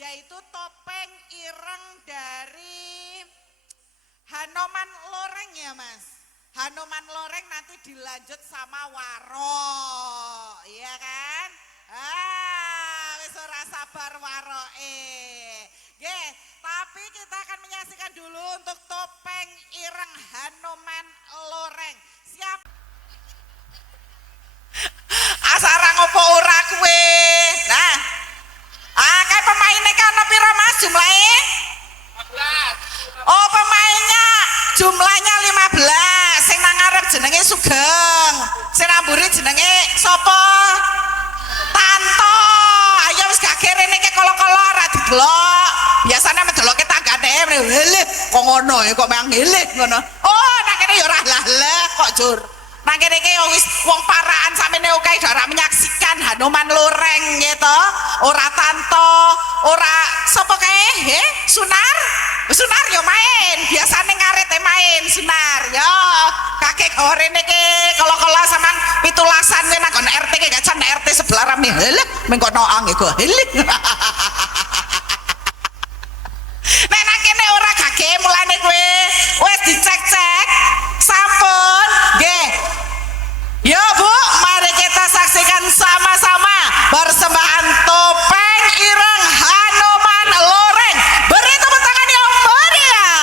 yaitu topeng ireng dari Hanoman Loreng ya Mas. Hanoman Loreng nanti dilanjut sama Waro, iya kan? Wis ora sabar waroke. Nggih, tapi kita akan menyaksikan dulu untuk topeng ireng Hanoman Loreng. Siap? Asara ngopo ora kowe? Nah. Kayak pemainnya kan piro Mas jumlahnya? 15. Oh, pemainnya jumlahnya 15. Sing nang ngarep jenenge Sugeng. Sing namburi jenenge sapa? Tanto. Ayo wis gak kene iki kala-kala ora didelok. Biasane mendeloke tanggane heleh kok ngono ya kok mang heleh ngono. Oh, nek kene ya ora lah kok jur. Nang kene iki wis wong paraan samene oke ora menyaksikan Hanoman Loreng gitu. Ora Tanto, ora sapa kae? Sunar? Sunar yo main. Biasane ngarete main Sunar. Yo, kakek gorene iki kala-kala sampean 17-an kowe nang RT ki gak jan RT sebelah rame. Heleh, mengko noang iku. Heleh. Nek nang kene ora gage mulane kowe wis dicek-cek. Sampun, nggih. Yo Bu, mari kita saksikan sama-sama persembahan topeng ireng Hanoman Loreng. Beri tepuk tangan yang meriah.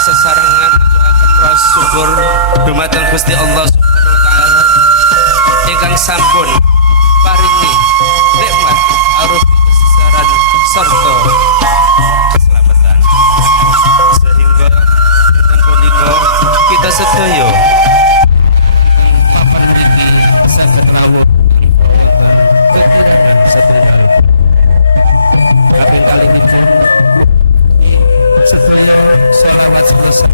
Sesarengan mendoakan rasa syukur dumateng Gusti Allah Subhanahu wa taala ingkang sampun paringi nikmat arupi kesesaran sarta keselamatan sehingga dinten punika kita sedaya papan mriki saged rawuh wonten kekirangan setunggal kaping kalihipun sedaya sholawat selesai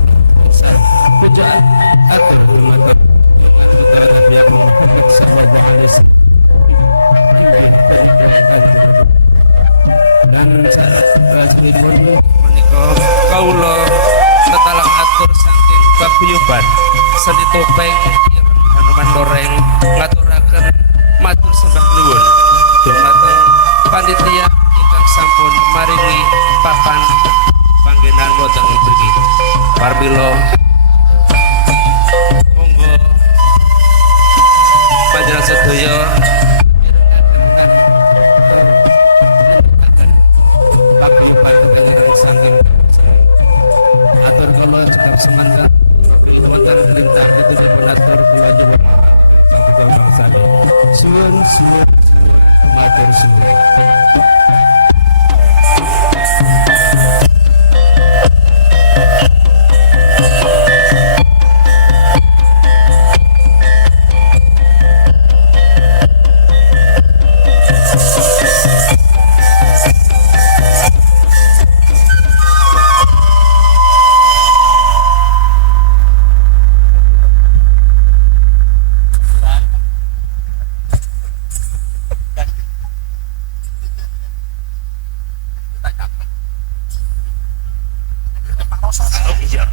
pujaan atur dumateng junjungan Nabi Muhammad sallallahu alaihi wasallam inggih punika dan salajengipun menika kawula tetalang atur saking paguyuban sadi topeng Hanoman Loreng ngaturaken matur sembah nuwun dumateng panitia ingkang sampun maringi papan panggenan wonten mriki. Parmila monggo panjenengan sedaya paguyuban kepengen saking atur kula cekap semanten wonten perintah dipun atur kula nyuwun saputra bangsami. Suwun matur suwun. Oh iya.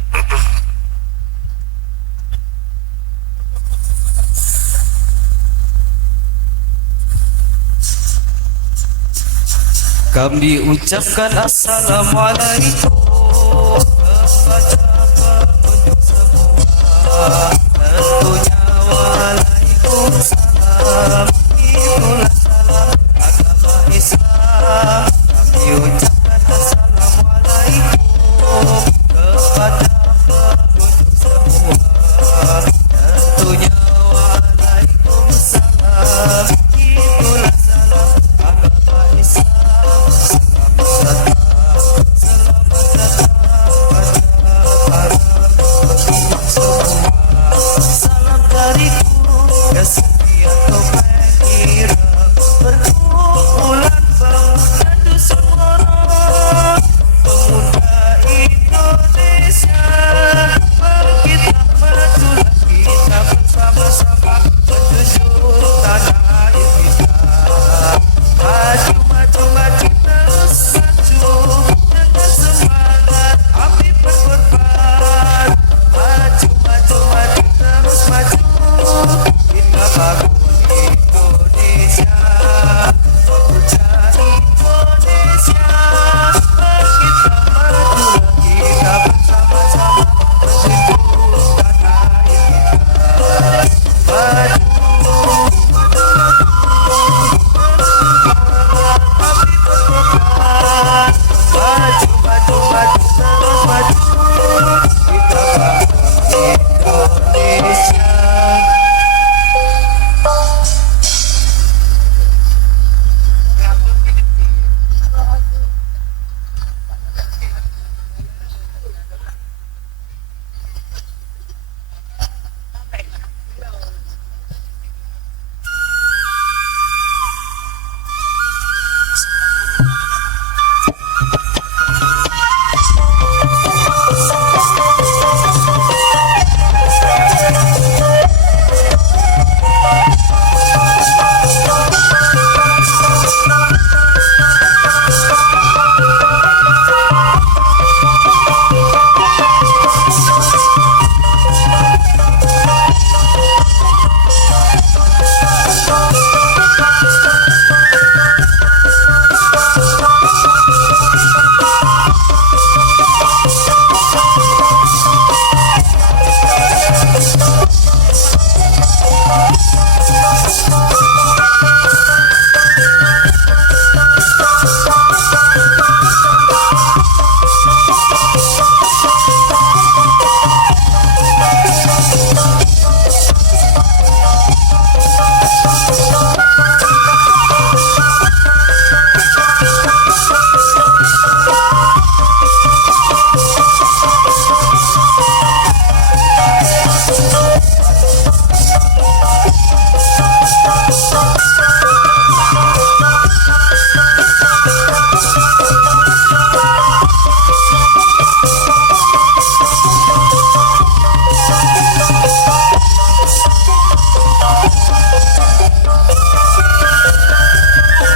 Kami ucapkan assalamualaikum kepada pengunjung semua. Tentunya waalaikumsalam. Itulah salam agama Islam. Kami ucapkan assalamualaikum kepada pengunjung semua. Tentunya waalaikumsalam. Itulah salam agama Islam. Salam dariku ke setiap topeng ireng, perkumpulan pemuda Nusantara, pemuda Indonesia. Mari kita maju, kita bersama-sama menjunjung tanah air kita. Maju, maju, maju, terus maju dengan semangat api berkorban. Maju, maju, maju, terus maju, kita bangun Indonesia, memuja Indonesia. Mari kita maju, kita bersama-sama menjunjung tanah air kita. Maju, maju, maju, terus maju, kita bangun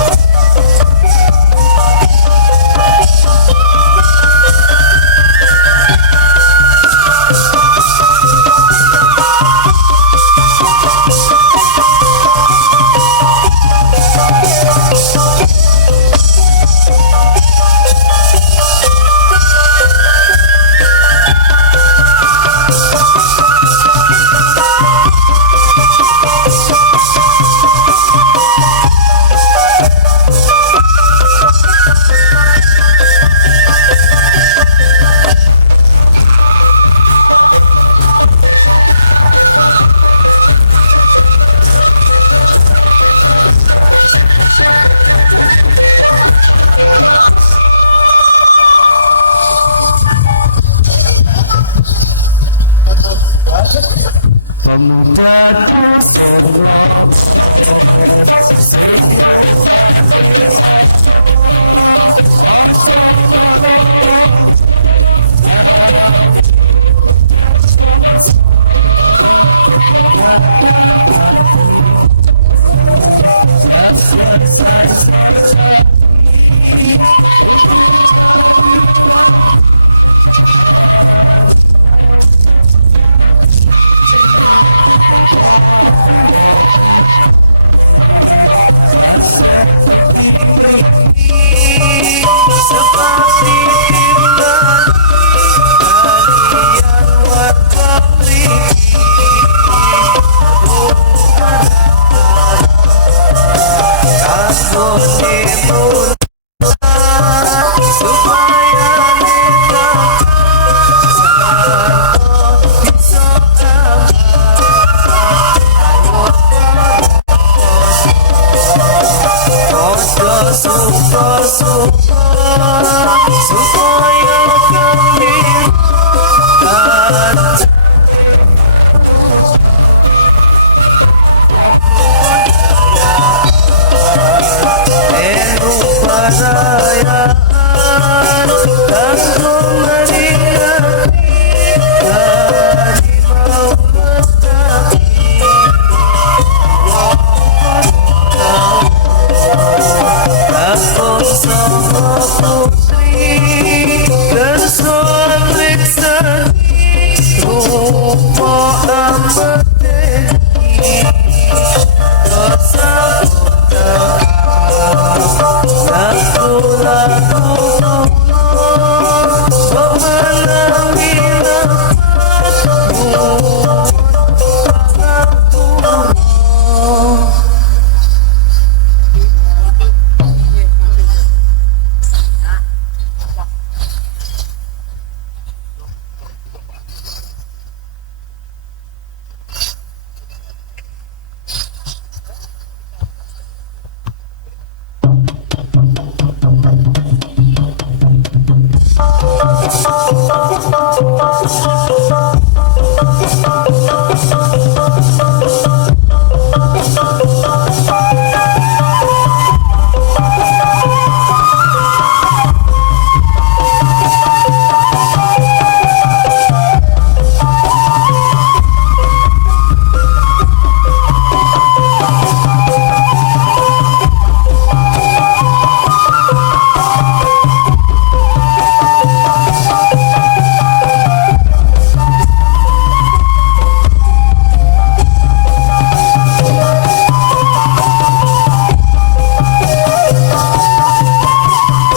Indonesia. Pemuda Nusantara, seperti mimpi, seperti tinggal kalian warga Riki. Kanggo ditulak supaya neta bisa ojo super supaya kami elu perayaan tanggung meningati dari mau berkati takut sama putri tersoal seni rupa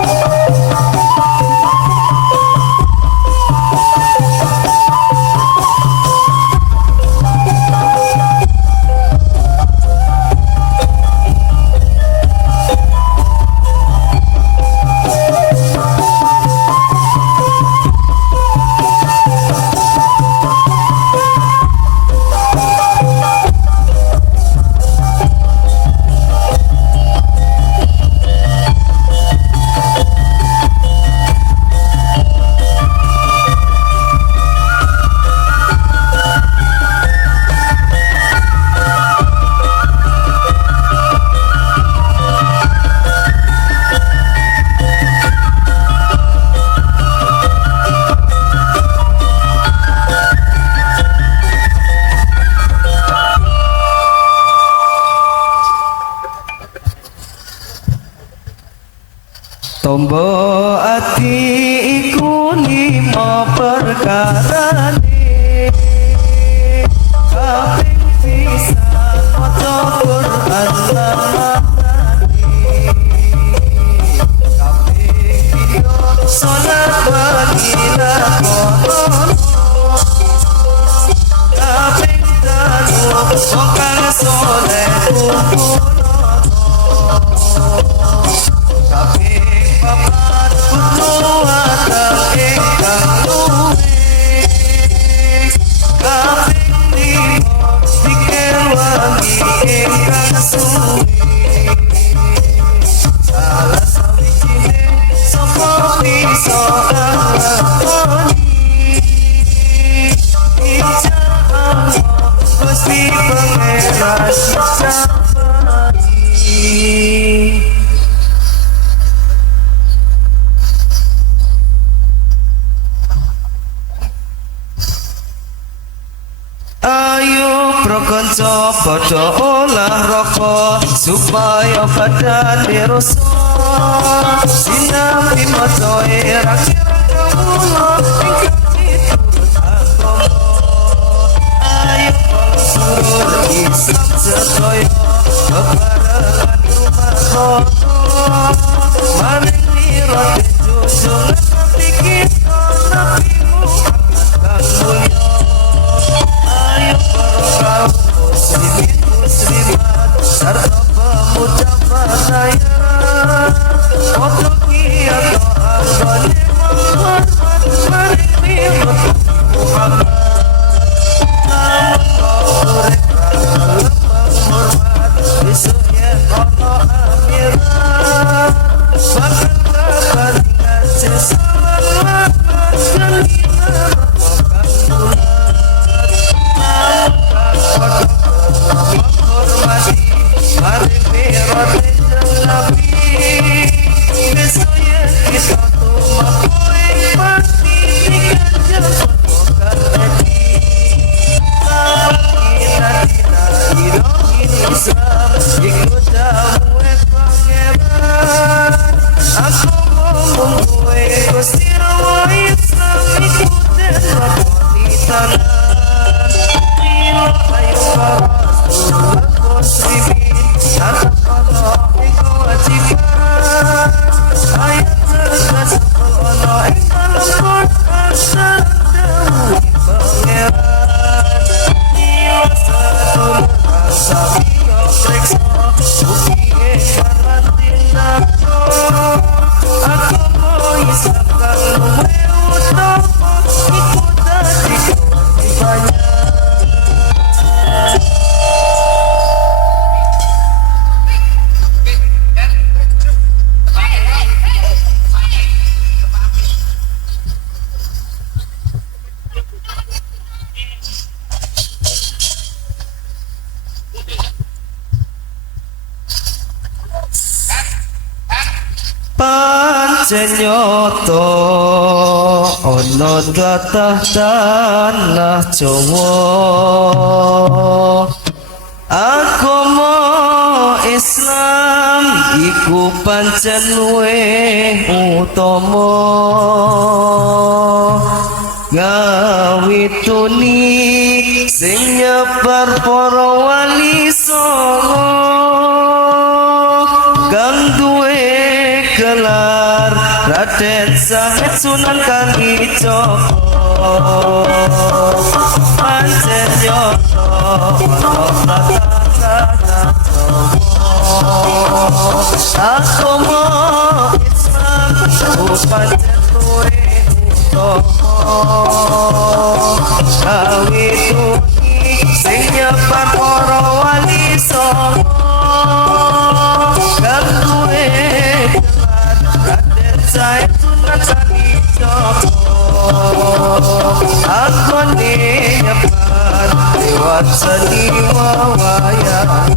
amat tinggi Tombo ati iku lima perkarane kaping pisan maca Quran lamane kaping pindho salat bagila kono kaping telu mokang soleh kumpul Kaping lima dikir wangi kanca padha olahraga supaya badan rasa sinambi maca irang-irang kawula ingkang miturut agama ayo para sedulur Islam sedaya bebarengan rumahan maring mirate junjungan Nabi kita Nabi Muhammad kang mulya ayo para kaum muslimin muslimat sarta pemuja saya padha kiat ambane menghormat maring mirate Muhammad namun kau mereka dalam menghormat besok yen ono akhirat bahkan kepentingan sesalan laknat kelina merupakan bulat namun kau padha menghormati maring mirate jeng Nabi besok yen kita tumakoi pasti diganjar merupakan hati kita tidak hidupin Islam ikut dawe pangeran aku ngomong gue kesirawa Islam ikutin lakoni tangan Rilo ayo karas tulang muslimin tanpa ono ing kewajiban ayat tegas ono ing dalam Quran sareng pangeran Rilo sedulur bangsa milo mreksa ugi paran tindak aku mau Islam kang luwe utama ikut dadi kewajibannya pancen nyoto ana tlatah tanah Jawa agama Islam iku pancen luwih utama ngawituni sing nyebar para wali songo kang duwe gelar Raden Said Sunan Kalijaga pancen nyoto ana tlatah agama Islam pancen luwih utama kawituni sing nyebar para wali songo kang duwe gelar Raden Said Sunan Kalijaga agone nyebar lewat seni wawayangan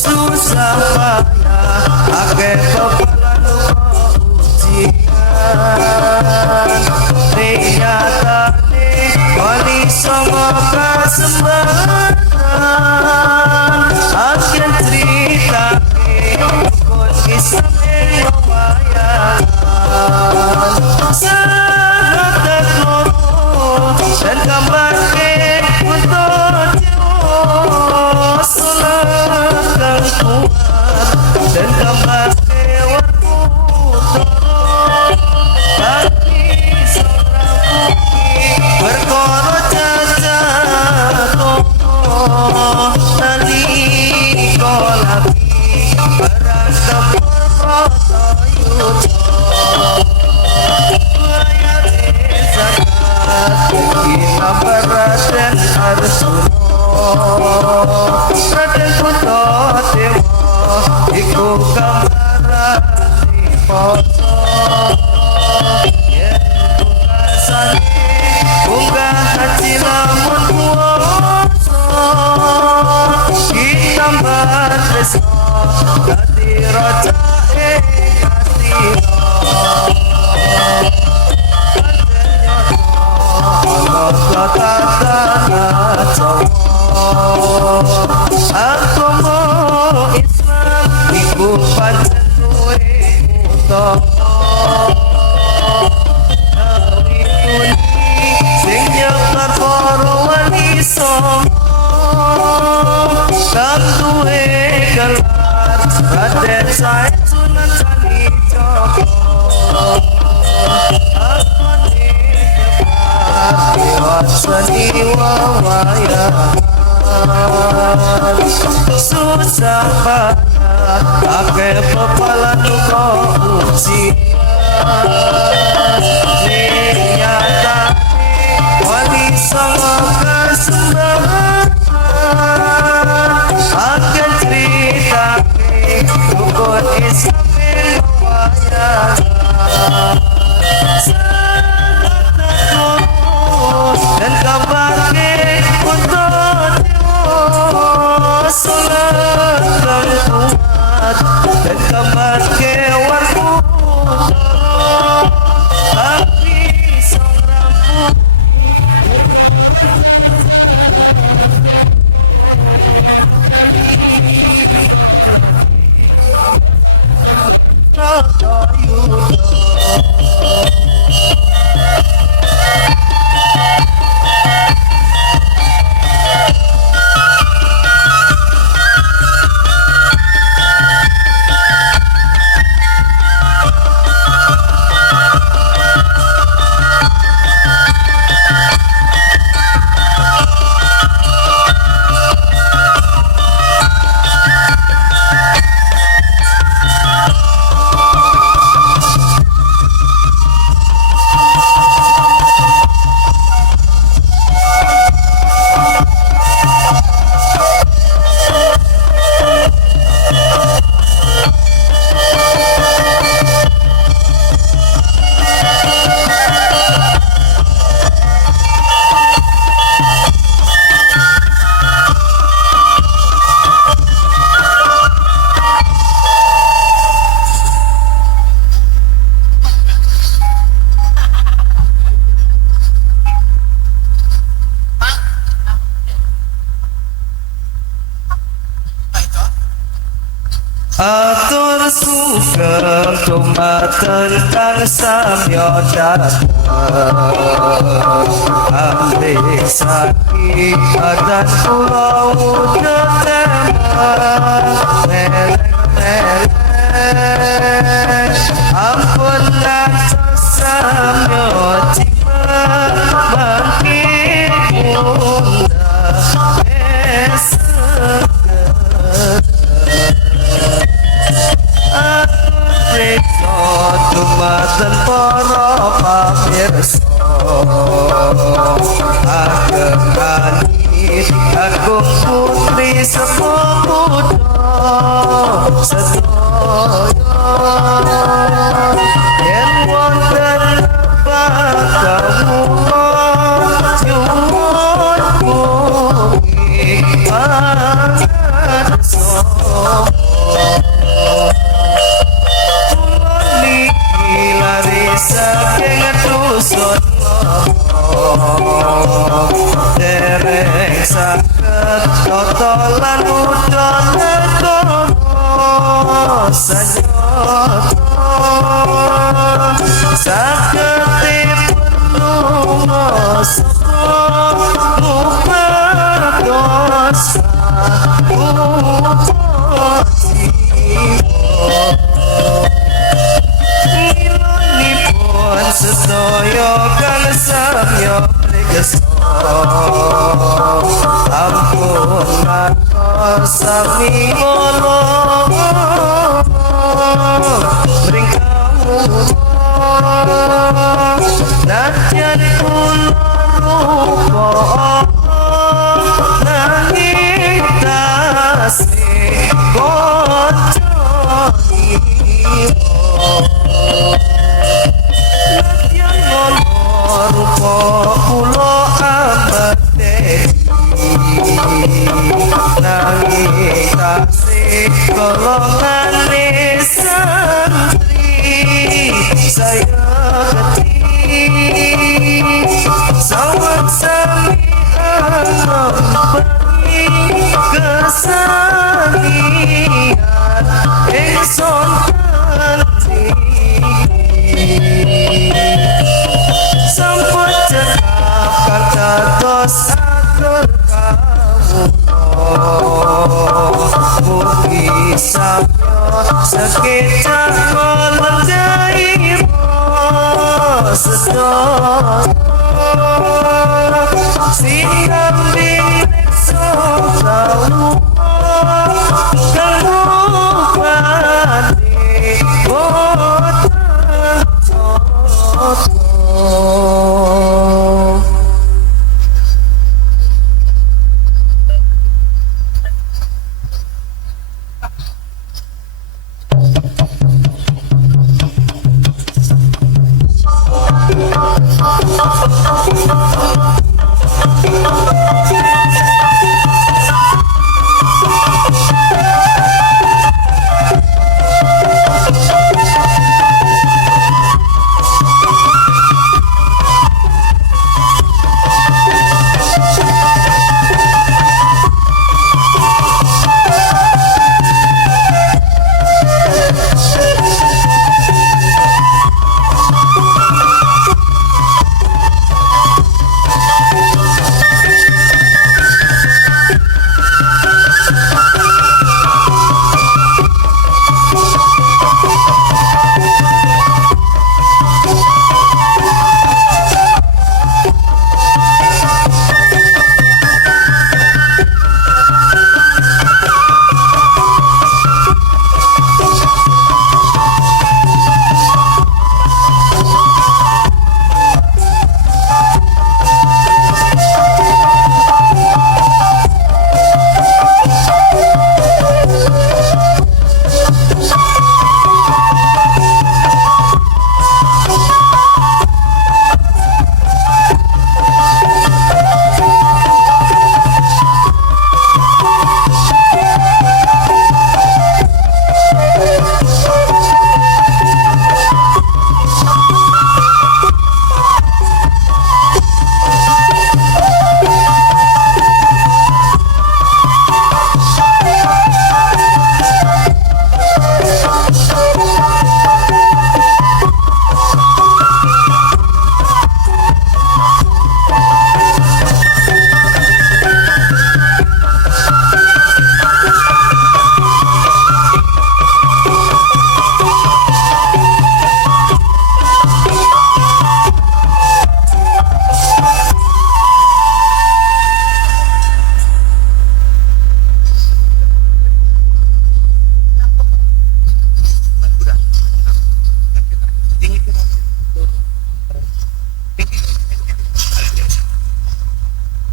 susah payah akeh pepelan ujian nyatane wali songo prasembahan agen critake rukun Islam ing wawayangan sing nyebar para wali songo kang duwe gelar Raden Said Sunan Kalijaga akone kebar lewat seni wawayan susah banget akeh pepalan duka ujian wali songo kesembahan akan ceritake rukun Islam wayahan dan kabake untuk dewa salat kuat dan kabake warku tapi sang rambut atur sugeng tumaten kang samya dateng ambil sakit badan kula wujud meleng-meleng ampun lantas samya jimat bangkit bunda dumateng para pamirsa ageng alit agung putri sepupuda sedaya yen wonten pangkawula nyuwun mugi pangarsa lari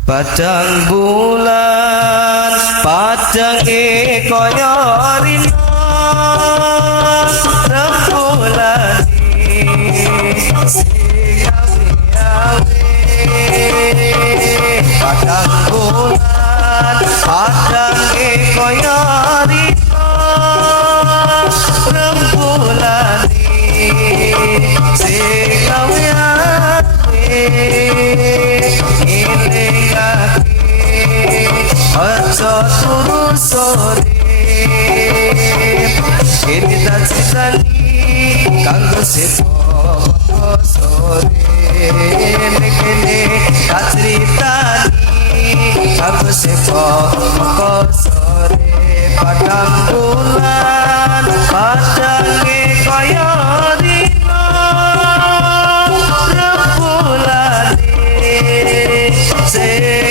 Padang bulan padang koyo rino rembulan sing awe-awe. Padang bulan padang koyo rino rembulan sing awe-awe. Ojo turu sore kene tak sisani kanggo sepo sore kene tak critani kanggo sepo sore. Padang bulan padang kaya dino rembulan sing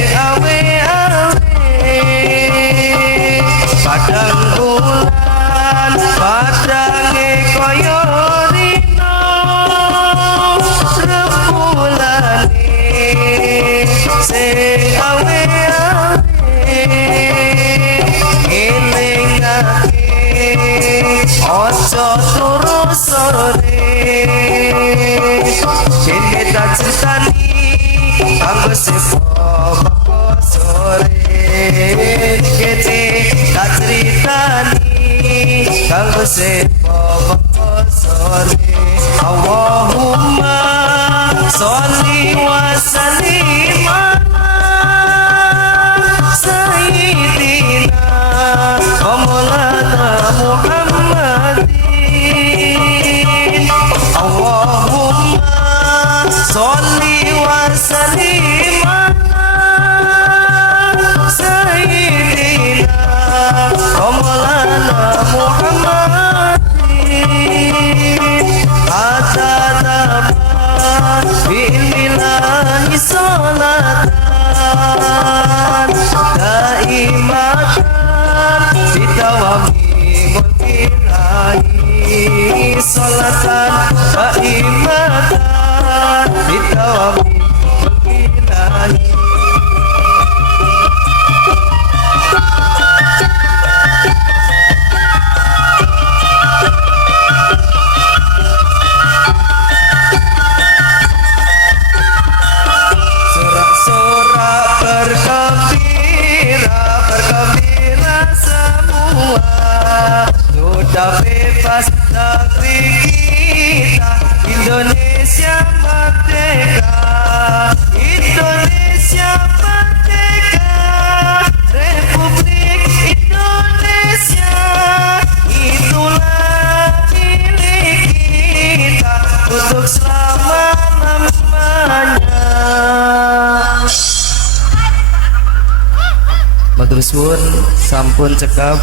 padang bulan padang koyo rino rembulan sing awe-awe. Ngelingake ojo turu sore kene tak critani kanggo sepo sore kene tak critani kanggo sepo sore. Allahumma sholli wa sallim ala sayyidina wa maulana Muhammadin. Allahumma sholli wa sallim ala sayyidina wa maulana Muhammadin. Atadaba bi'inilahi sholatan daimatan bidawami mulkilahi sholatan daimatan bidawami mulkilahi. Sorak-sorak bergembira semua, sudah bebas negeri kita, Indonesia merdeka, Indonesia merdeka, Republik Indonesia itulah milik kita untuk selama-lamanya. Matur suwun sampun cekap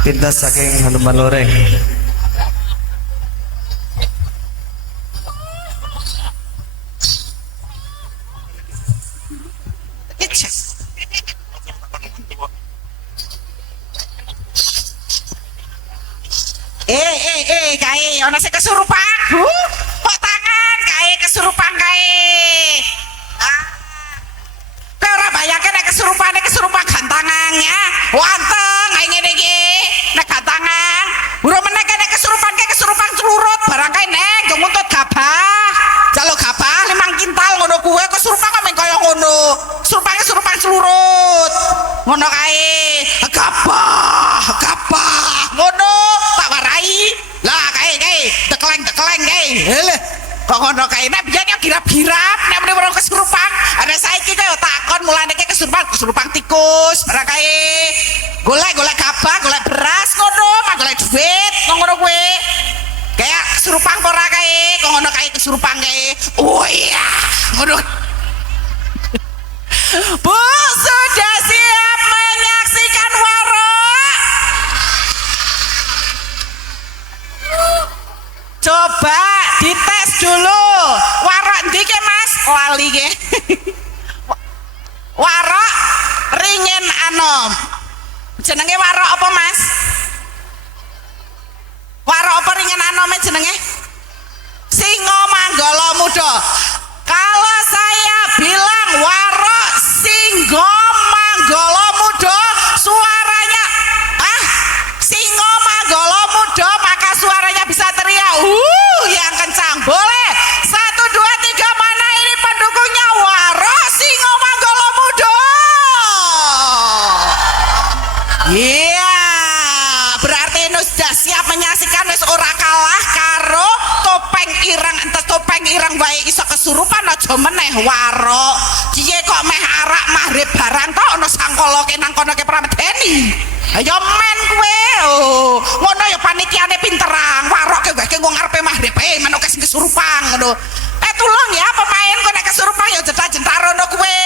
pintas saking Hanuman Loreng. Kae ana sing kesurupan, Bu. Kok tangan kae kesurupan kae. Nah. Kau ora bayangke nek kesurupan gantangannya. Wanteng kae ngene iki. Nek gantangan, buru meneh nek kesurupan celurut barang kae neng go nguntut gabah. Jaluk gabah 5 kintal ngono kuwe kesurupan kok kaya ngono. Kesurupan celurut. Ngono kae. Gabah. Ngono tak warai. Lah kae dekleng kae. Lho. Kok ngono kae nek biyen girap-girap nek meneh kesurupan. Ana saiki kaya takon mulane kae kesurupan tikus barang kae. Golek gabah, golek beras ngono, golek duit ngono kuwe. Kayak kesurupan ora kae, kok ngono kae kesurupan kae. Oh iya, ngono. Bu, sudah siap menyaksikan warok? Coba dites dulu. Warok ndi ke Mas? Lali ke. Warok ringin jenenge warok apa Mas? Warok apa ringin? Jenengan anome jenenge? Singo Manggala Muda. Kalau saya bilang warok Singo Manggala Muda, suaranya Singo Manggala Muda, maka suaranya bisa teriak yang kencang. Boleh? 1, 2, 3, mana ini pendukungnya warok Singo Manggala Muda? Iya, berarti ini sudah siap menyaksikan wis ora kalah karo topeng ireng wae iso kesurupan aja meneh warok. Kiye kok meh arak maghrib barang tok ana sangkala nang kono ke Pramedeni. Ayo men kowe. Oh, ngono ya panitiane pinterang. Warok ke wae wong arepe maghrib men kok sing kesurupan ngono. Tulung ya pemain kok nek kesurupan ya jedak-jentar rono kowe.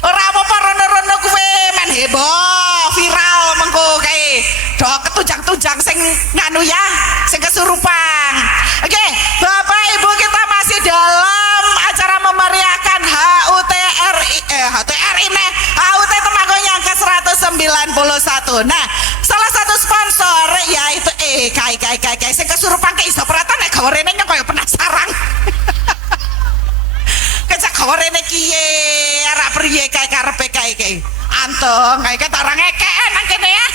Ora apa-apa rono-rono kowe men heboh, viral mengko kae. Do ketujang-tujang sing nganu ya, sing kesurupan. Oke, Bapak Ibu kita masih dalam acara memeriahkan HUT Temanggung yang ke-191. Nah, salah satu sponsor yaitu kai sing kesurupan ke iso peratan nek gawe rene kaya penasaran. Kecak gawe rene kiye, arek priye kae karepe kae kae. Anteng kae tarang ngekeken nang kene ya.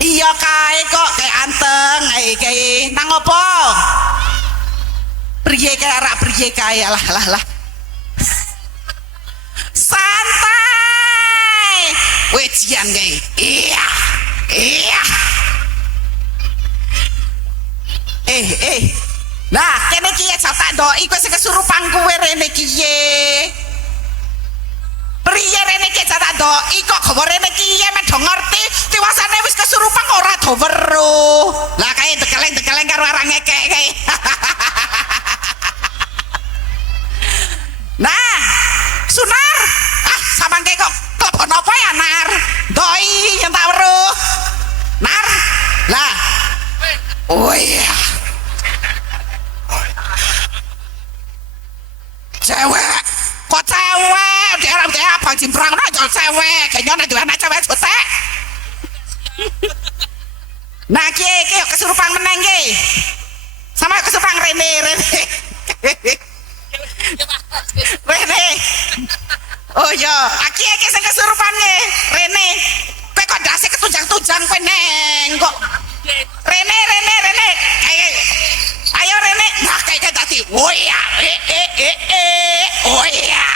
Iya kae kok kae anteng kae nang opo? Priye kae arek priye kae lah. Santai. Wejian kae. Iya. Nah, kene kiye tak ndoi kowe sing kesurupan kowe rene kiye. Priye rene ki tak ndoi kok gawe rene kiye men do ngerti tiwasane wis kesurupan kok ora do weruh. Lah kae dekeleng karo arang ngekek kae. Nah, Sunar, sampean kae kok klebon apa ya Nar? Ndoi yen tak weruh. Nar. Lah. Oh iya. Cewek kok cewek dia abang cimprang aja cewek kayaknya ada anak cewek jutek. Nah ki kesurupan meneng ki sama kesurupan Rene oh ya aki sing kesurupan ki Rene kowe kok ndase ketujang-tujang kowe neng kok Rene ayo Rene nah kayak tadi oh ya oh ya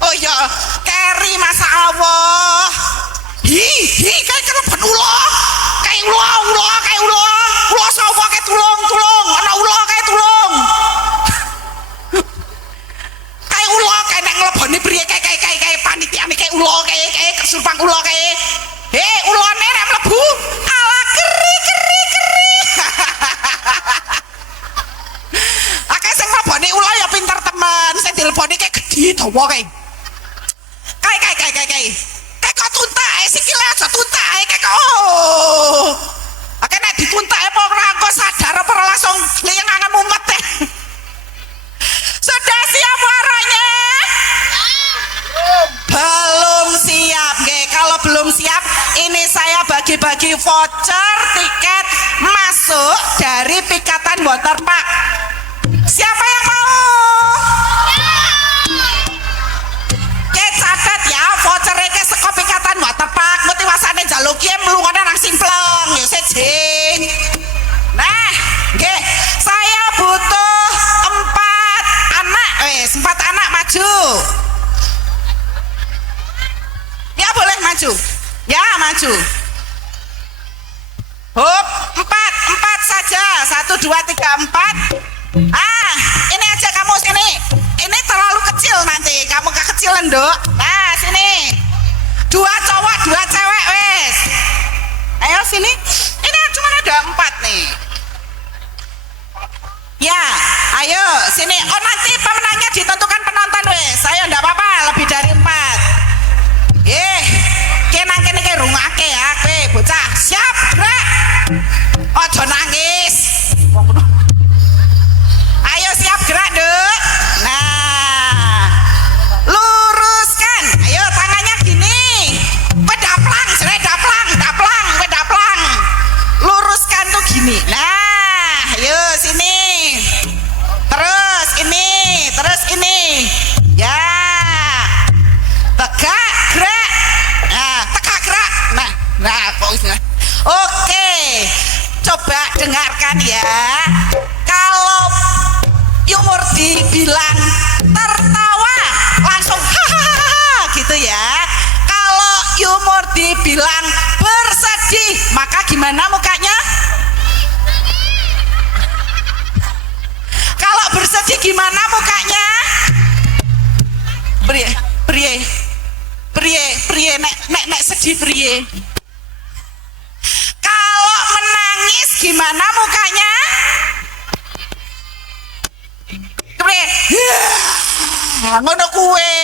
oh ya keri masa Allah kayak kenapa ulo kayak ulo sapa kayak tulung ana ulo kayak tulung kayak ulo kayak nek nglebone priye kayak panitiane kayak ulo kayak kesurupan ulo kayak ulone nek mlebu ala keri akeh sing mlebone ulo ya pinter temen sing dilebone kayak gedhi dawa kayak kok tuntae sikile aja tuntae kayak oh akeh nek dituntae apa ora kok sadar apa langsung nyengangan mumet teh. Sudah siap warnanya? Belum siap nggih. Kalau belum siap ini saya bagi-bagi voucher tiket masuk dari Pikatan Waterpark. Siapa yang mau? Catat ya voucher iki saka Pikatan Waterpark. Motivasane njaluk ki mlungone nang Simpleng ya siji. Nah, nggih, saya butuh 4 anak. 4 anak maju. Ya boleh maju. Ya maju. Hop, 4 saja. 1 2 3 4. Ini aja kamu sini. Ini terlalu kecil nanti. Kamu kekecilan, Dok. Nah, sini. 2 cowok, 2 cewek, wes. Ayo sini. Ini cuma ada 4 nih. Ya, ayo sini. Oh nanti pemenangnya ditentukan penonton, wes. Ayo enggak apa-apa, lebih dari 4. Nang kene ke rungake ya, kowe bocah. Siap, gerak. Ojo nangis. Ayo siap gerak, Dek. Nah. Luruskan. Ayo. Oke, coba dengarkan ya. Kalau Yumur dibilang tertawa langsung hahaha gitu ya. Kalau Yumur dibilang bersedih maka gimana mukanya? Kalau bersedih gimana mukanya? Prie nek sedih prie. Kalau menangis gimana mukanya? Prie. Ngono kuwe.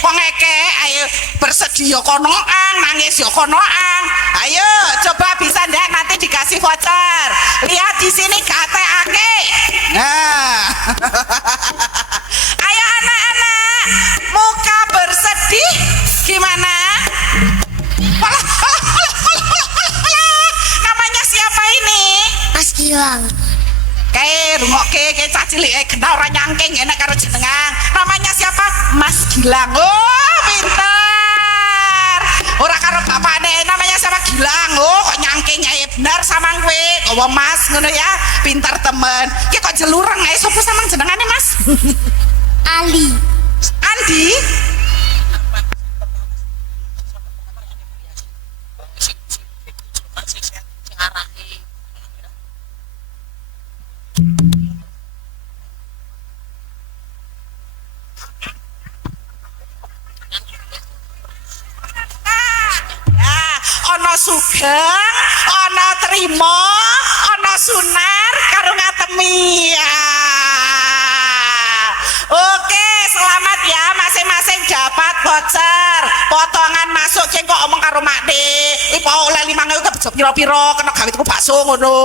Pengeke ayo bersedih yo konoan, nangis yo konoan. Ayo coba bisa ndak nanti dikasih voucher. Lihat di sini KTAK. Nah. Ayo anak-anak, muka bersedih gimana? Namanya siapa ini? Mas Gilang. Kayak rungokke kayak cah cilik kenal ora nyangking enak karo jenengan. Namanya siapa? Mas Gilang. Oh, pintar. Ora karo bapakne namanya siapa? Gilang. Oh, kok nyangking ae bener samang kowe. Gowo Mas ngono ya. Pintar temen. Ki kok jelureng ae sapa samang jenengane Mas? Ali. Andi. Ana sugeng, ana trima, ana sunar karo ngatemi. Oke, selamat ya masing-masing dapat voucher. Potongan masuk ceng kok omong karo makde. Iku oleh 5.000 kebejo piro-piro kena gawe tuku bakso ngono.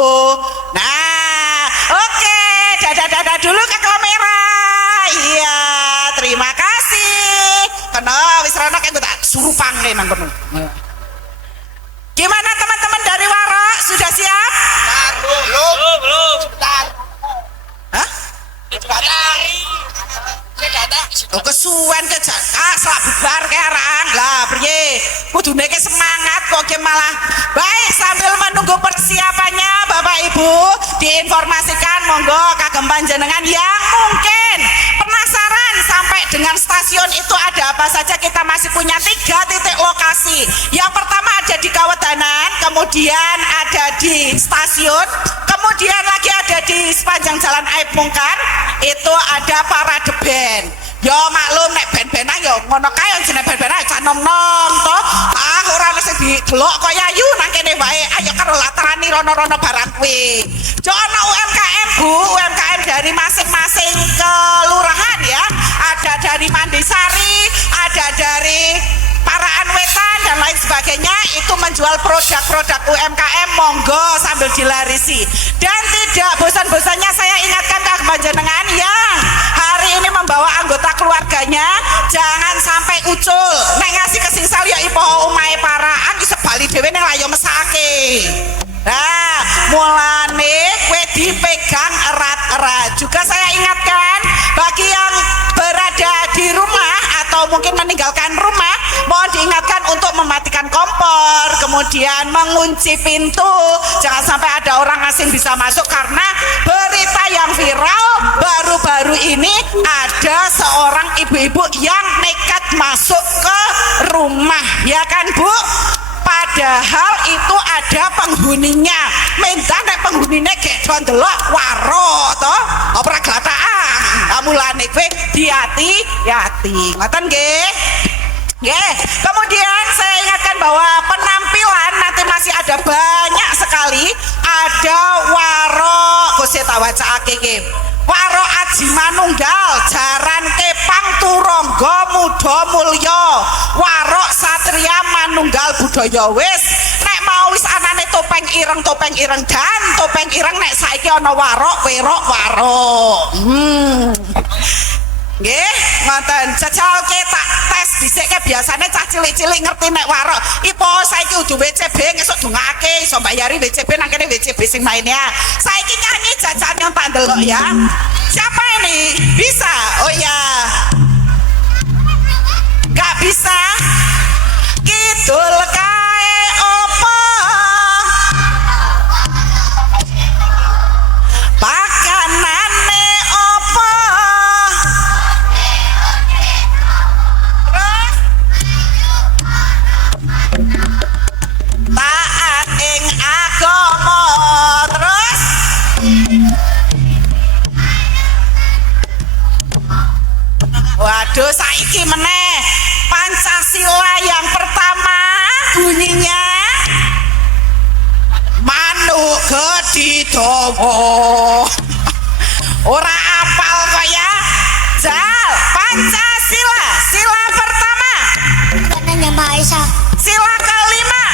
Nah, oke, dadah dulu ke kamera. Iya, terima kasih. Kena wis rono kek tak surupange nang kono. Gimana teman-teman dari Waro? Sudah siap? Belum. Sebentar. Hah? Oh kesuwen ke Jakarta selak bubar ke arang lah priye kudune ke semangat kok ke malah baik sambil menunggu persiapannya Bapak Ibu diinformasikan monggo kagem panjenengan yang mungkin penasaran sampai dengan stasiun itu ada apa saja. Kita masih punya 3 titik lokasi. Yang pertama ada di Kawedanan, kemudian ada di stasiun, kemudian lagi ada di sepanjang jalan Aib Mungkar itu ada parade band. Yo maklum nek band-bandan yo ngono kae jenenge band-bandan aja nom-nom to. Ah ora wis didelok kaya ayu nang kene wae. Ayo karo latarani rono-rono barang kuwi. Jo ana UMKM Bu, UMKM dari masing-masing kelurahan ya. Ada dari Mandisari, ada dari Paraan Wetan dan lain sebagainya itu menjual produk-produk UMKM monggo sambil dilarisi. Dan tidak bosan-bosannya saya ingatkan ke panjenengan yang hari ini membawa anggota keluarganya jangan sampai ucul nek ngasih kesingsal ya ipo omahe Paraan bisa bali dhewe ning layo mesake. Nah, mulane kowe dipegang erat-erat. Juga saya ingatkan bagi yang berada di rumah atau mungkin meninggalkan rumah, mohon diingatkan untuk mematikan kompor, kemudian mengunci pintu, jangan sampai ada orang asing bisa masuk karena berita yang viral baru-baru ini ada seorang ibu-ibu yang nekat masuk ke rumah, ya kan Bu? Padahal itu ada penghuninya. Minta nek penghunine gek do ndelok waro to, ora glataan. Mulane kowe diati-ati. Ngoten nggih? Nggih. Kemudian saya ingatkan bahwa penampilan nanti masih ada banyak sekali. Ada waro Gusti tak wacake iki. Waro Aji Manunggal, Jaran Kepang Turangga Muda Mulya, Warok Satria Manunggal Budaya. Wis nek mau wis anane topeng ireng dan topeng ireng nek saiki ana warok werok warok. Nggih, ngoten. Jajal ke tak tes dhisik ke biasane cah cilik-cilik ngerti nek warok. Ipo saiki udu WCB ngesuk dongake iso bayari WCB nang kene WCB sing mainnya. Saiki nyanyi jajan yang tak ndelok ya. Siapa ini? Bisa? Oh ya. Gak bisa. Kidul kae opo? taat ing agama terus waduh saiki meneh Pancasila yang pertama bunyinya manuk gedhi dawa ora apal kok ya Jal Pancasila sila pertama Katanya Mbak Aisyah. sila kelima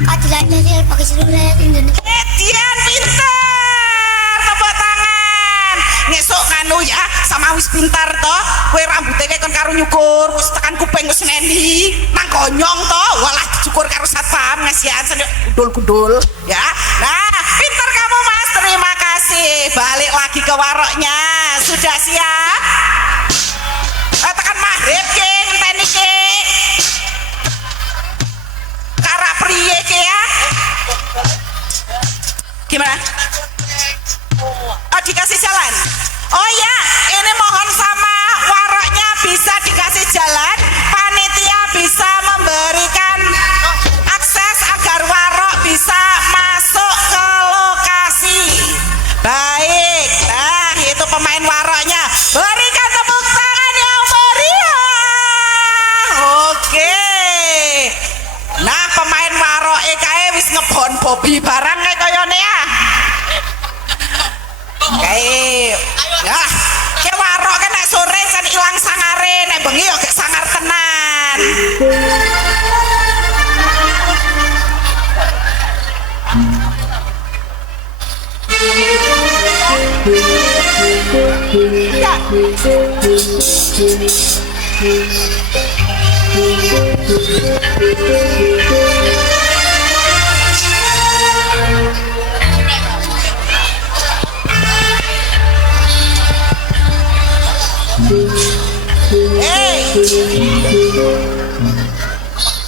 Keadilan sosial bagi seluruh rakyat Indonesia. Edian pinter tepuk tangan ngesuk nganu ya sama wis pintar toh kue rambutnya kayak kon karo nyukur terus tekan kuping wis neni nang gonyong toh walah cukur karo satpam ngasihan sendiri gundul-gundul ya nah pinter kamu mas terima kasih balik lagi ke waroknya sudah siap tekan maghrib ke ngenteni ke karak priye ke ya gimana? Oh dikasih jalan? Oh ya ini mohon sama waroknya bisa dikasih jalan panitia bisa memberikan akses agar warok bisa masuk ke lokasi baik nah itu pemain waroknya berikan tepuk tangan yang meriah oke nah pemain warok kae wis ngebon Bobby barang kayak koyone ya kae ya ke warok kan nek sore kan ilang sangare nek bengi yo gek sangar tenan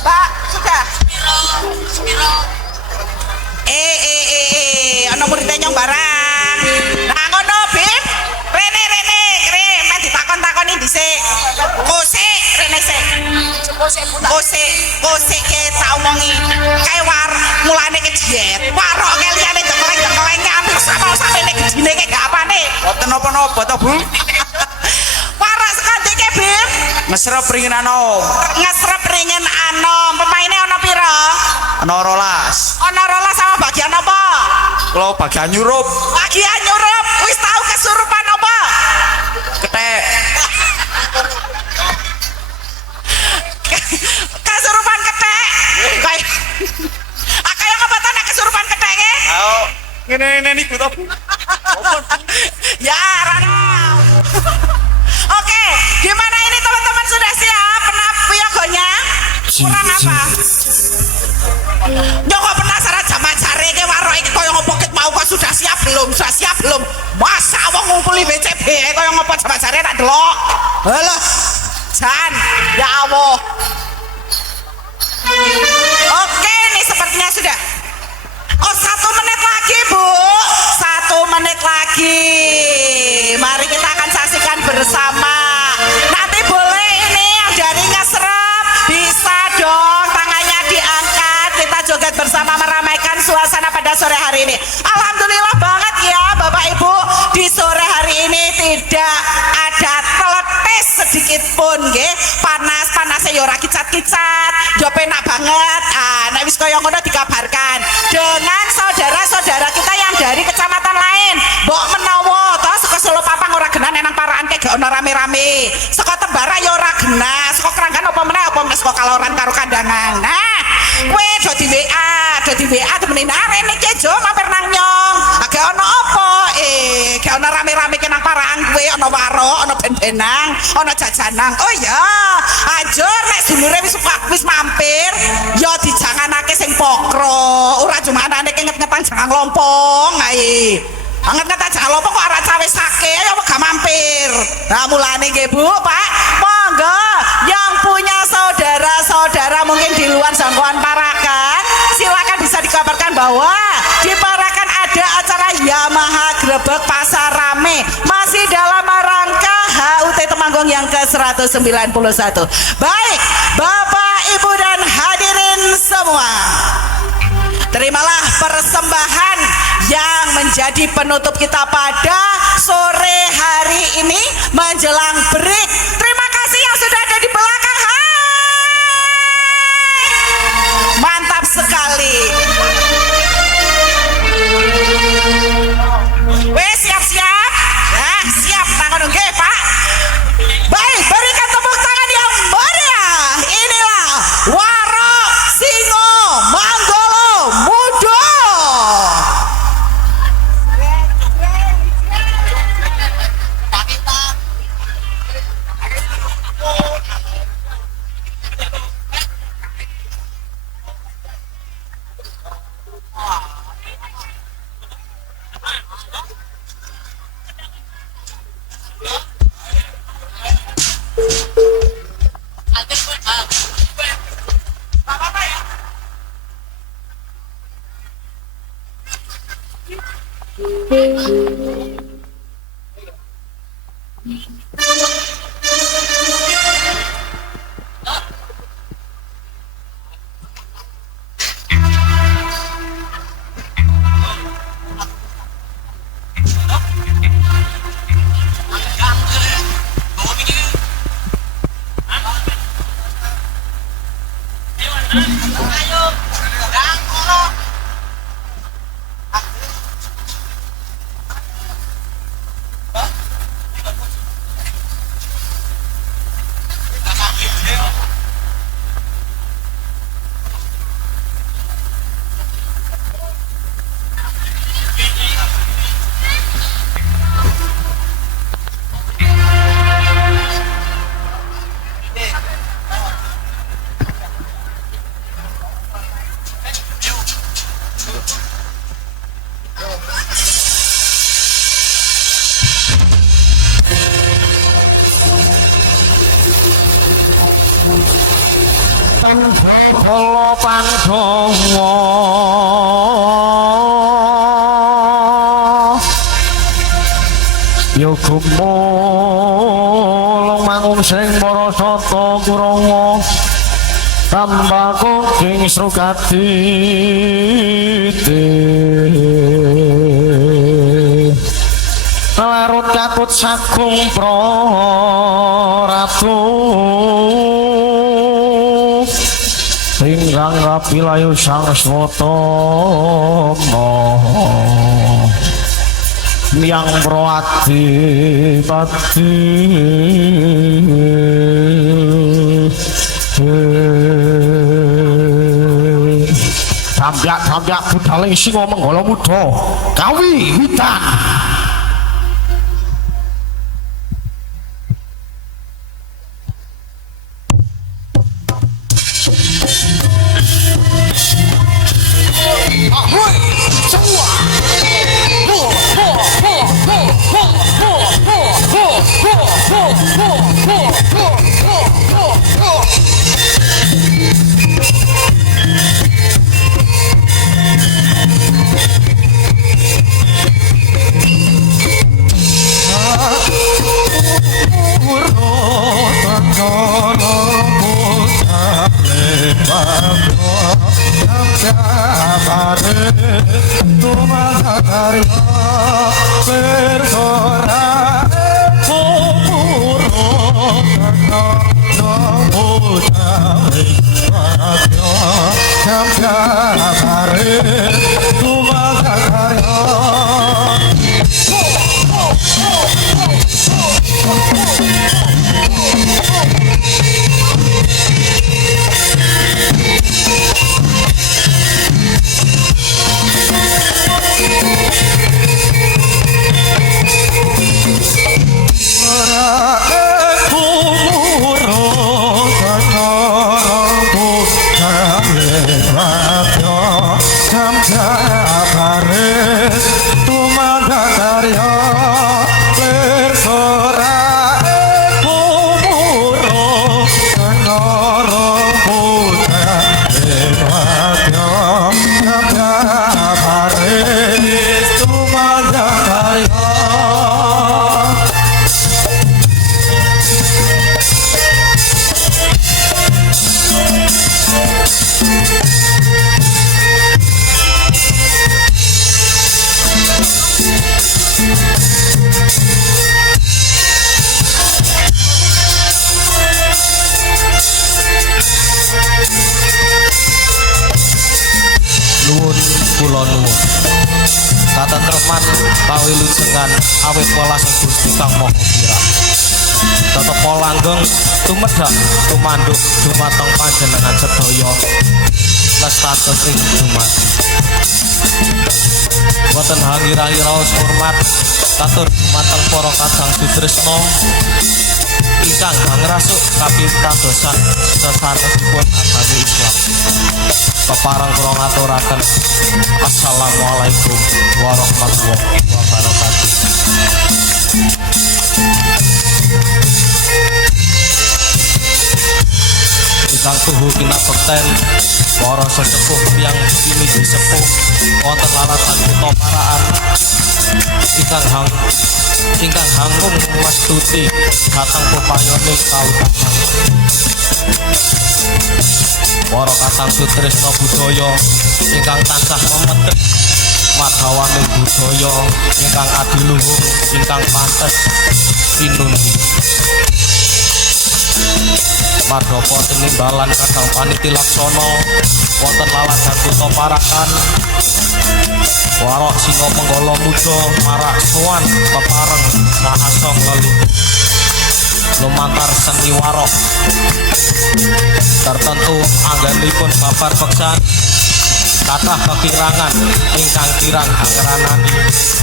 Pak, sudah. Ana muridnya nyong barang. Nah ngono, Bim. Rene, men ditakon-takoni dhisik. Kosek, rene sik. Kosek ke tak omongi. Kae mulane ke diet. Warok ke liyane dekeleng-dekeleng hampir sama sampe nek gedine ke gak apane. Boten napa-napa to, Bu. Warok sekande ke, Bim. Ngesrep ringin anom. Ngesrep ringin anom. Pemainnya ana pira? Ana 12. Ana 12 sama bagian apa? Kalau bagian nyurup, Bagian nyurup. Wis tahu kesurupan apa? ketek. Kesurupan ketek. Kayak kayak apa to nek kesurupan ketek e? Ayo, ngene niku to, Bu. Ya, oke, gimana ini teman-teman sudah siap? Kenapa yogonya? Kurang apa? Nyoko penasaran sama jare ke warok iki kaya ngopo ket mau kok sudah siap belum? Sudah siap belum? Masa wong ngumpuli BCB kaya ngopo sama jare tak delok. Halah. Jan, ya Allah. Oke, nih sepertinya sudah. Oh 1 menit lagi Bu 1 menit lagi mari kita akan saksikan bersama nanti boleh ini yang dari ngesrep bisa dong tangannya diangkat kita joget bersama meramaikan suasana pada sore hari ini alhamdulillah banget ya Bapak Ibu di sore hari ini tidak ada teletes sedikit pun nggih panas-panasnya ya ora kicat-kicat yo penak banget nek wis kaya ngono dikabarkan dengan saudara-saudara kita yang dari kecamatan lain mbok menawa to saka Solo Papang ora genah nang Parakan ke gak ono rame-rame saka Tembara ya ora genah saka Kranggan apa meneh apa saka Kaloran karo Kandangan nah kowe do di WA temenin arene iki jo mampir nang nyong agak ono apa gak ono rame-rame ke nang Parakan kowe ono warok ono ben-benang ono jajanang oh ya anjur nek dulure wis mampir ya dijanganake sing pokro ora cuma anake nget-ngetan jangan lompong ae nget-ngetan jangan lompong kok arek cawe sake ayo gak mampir nah mulane nggih Bu Pak monggo yang punya saudara-saudara mungkin di luar jangkauan Parakan silakan bisa dikabarkan bahwa di Parakan ada acara Yamaha Grebek Pasar Rame masih dalam rangka HUT Temanggung yang ke-191 baik Bapak Ibu dan hadirin semua. Terimalah persembahan yang menjadi penutup kita pada sore hari ini menjelang break. Terima kasih yang sudah ada di belakang. Hai, mantap sekali. Wes siap-siap. Ya, siap tangan nggih, Pak. Baik, berikan tepuk tangan yang meriah. Inilah Waro Singo Manggolo Mudo. Pandhawa Pandhawa yoga mulung mangun sing para sata Kurawa tambah kucing Srukadite larut kakut sagung Praratu tinggang rapi layu sang swatama yang proati pati Tambyak budaling Singo Manggala Muda kawiwitan. nuwun kula nuwun katentreman kawilujengan awit welas Gusti Kang Maha Pirang tetep langgeng tumedhak tumanduk dumateng panjenengan sedaya lestatus ing dumadi boten hangira-ngiraos hormat katur dumateng para kadang sutresna ingkang ngrasuk kapitadosan sanesipun agami Islam. Kepareng kula ngaturaken assalamualaikum warahmatullahi wabarakatuh. Ingkang tuhu kinabekten para sesepuh tiyang ini disepuh wonten lalasan Kutha Paraan ingkang hangung mestuti dhateng pepayoning kautaman para kadang sutresna budaya ingkang tansah memetik madhawaning budaya ingkang adiluhung ingkang pantes pinundi Mardhapa tinimbalan kadang paniti laksana wonten lalasan Kutha Parakan warok singa menggala muda marak sowan pepareng sahasong leluhur lumantar seni warok tertentu anggenipun babar beksan kathah kekirangan ingkang kirang hangranani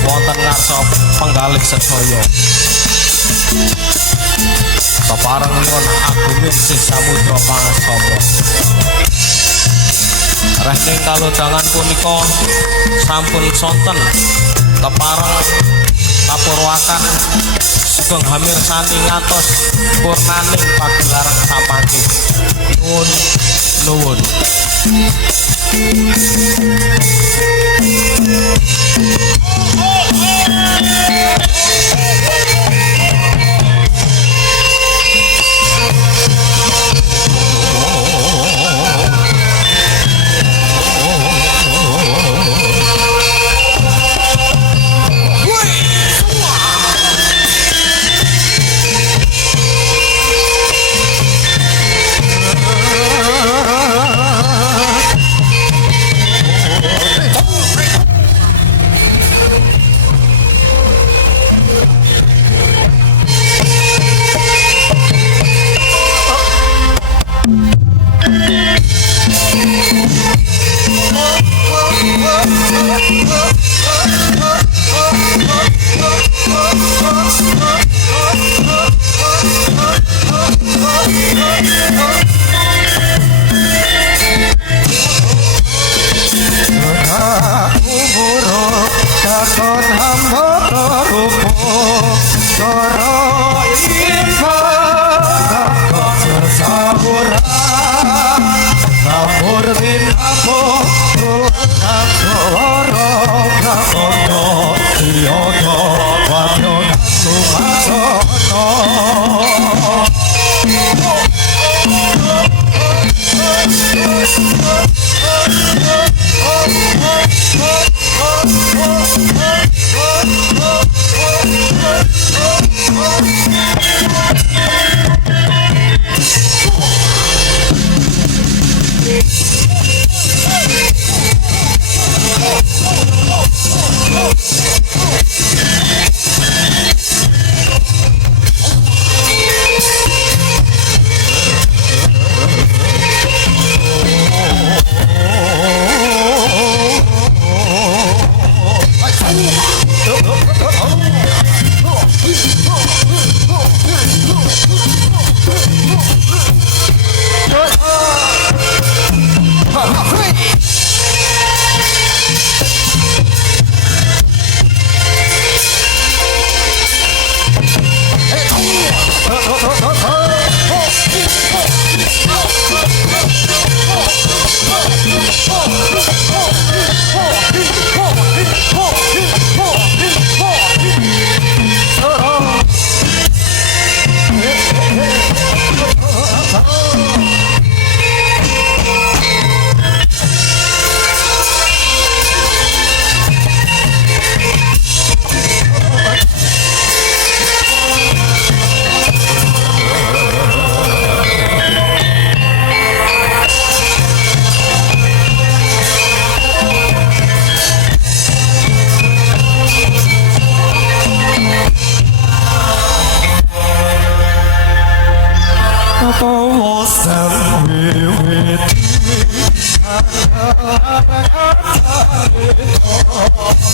wonten ngarsa penggalih sedaya pepareng nyuwun agunging sih samudra pangasaba rehning kalodhangan punika sampun sonten kepareng kapurwakan sugeng hamirsani ngantos purnaning pagelaran samangke nuwun Takon hamba kerupo Soro info Takon sesahura Kapur bin apo Tulang suara Kakono Siyono Wadyono Sumasono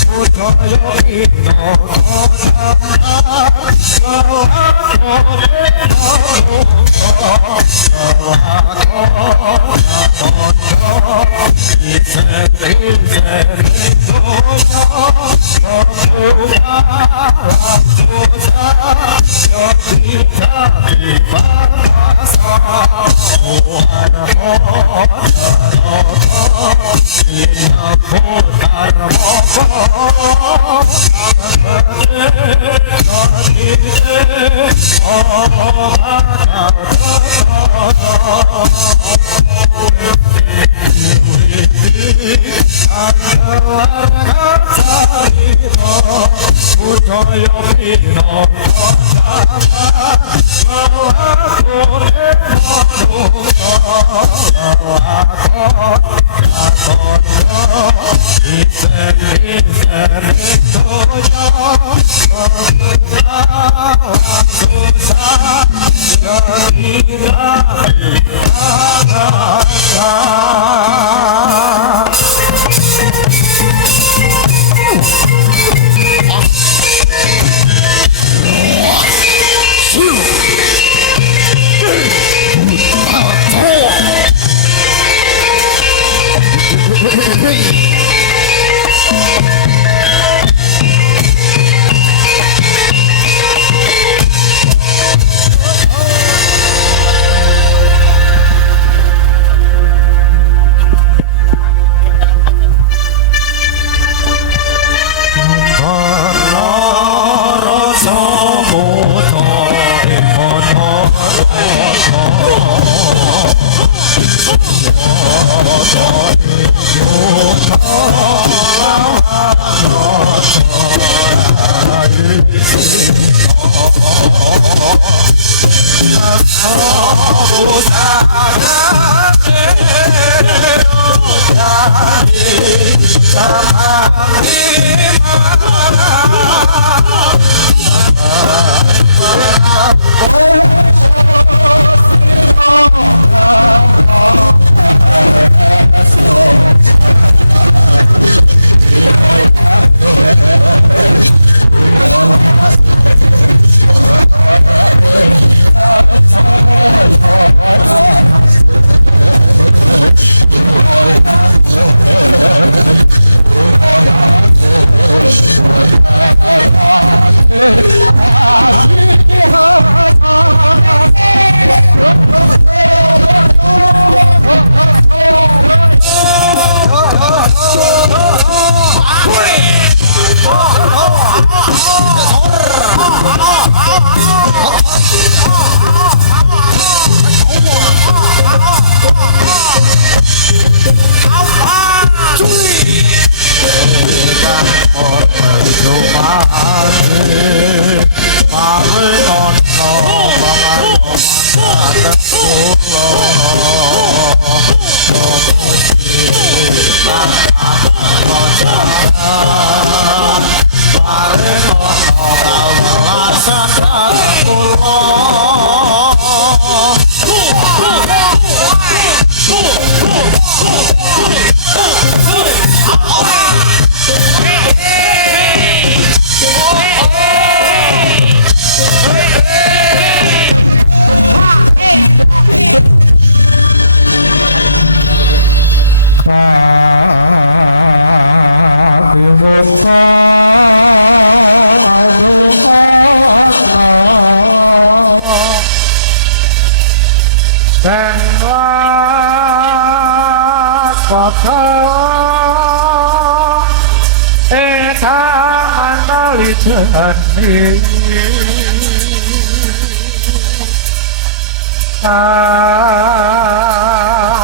budaya pinara samar kelakone budaya pinara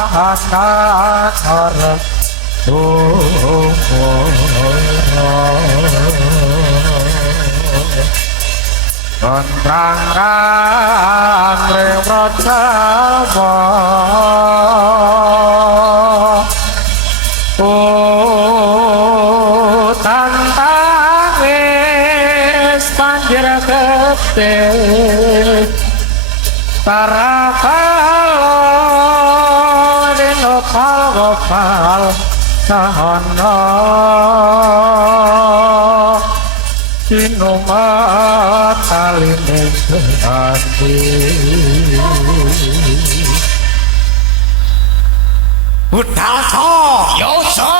samar kelakone Gopal Sahono Sinomat talindeng hati Budal so. Yoso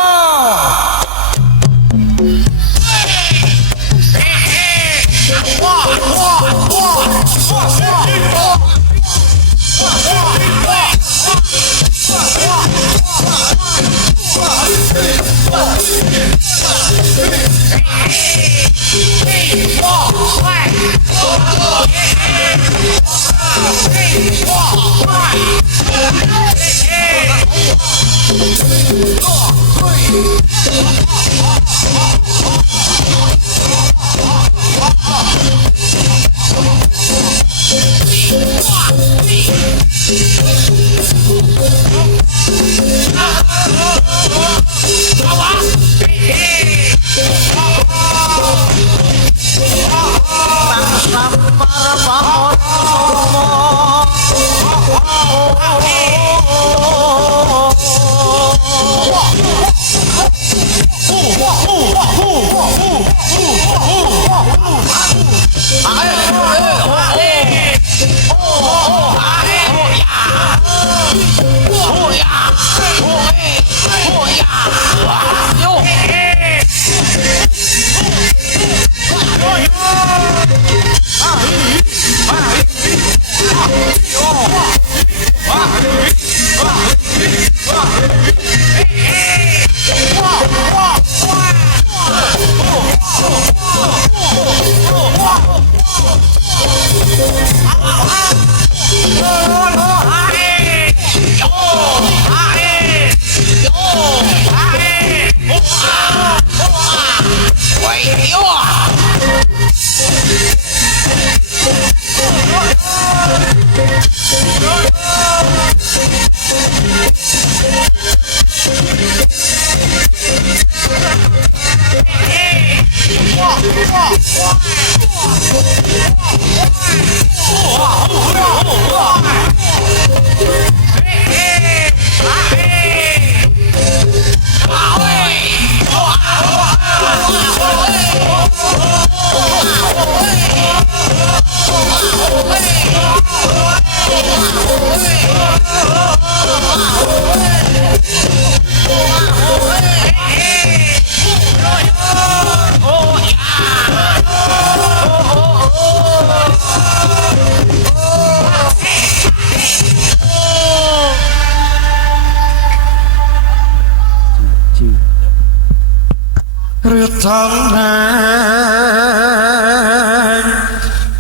Rutang nang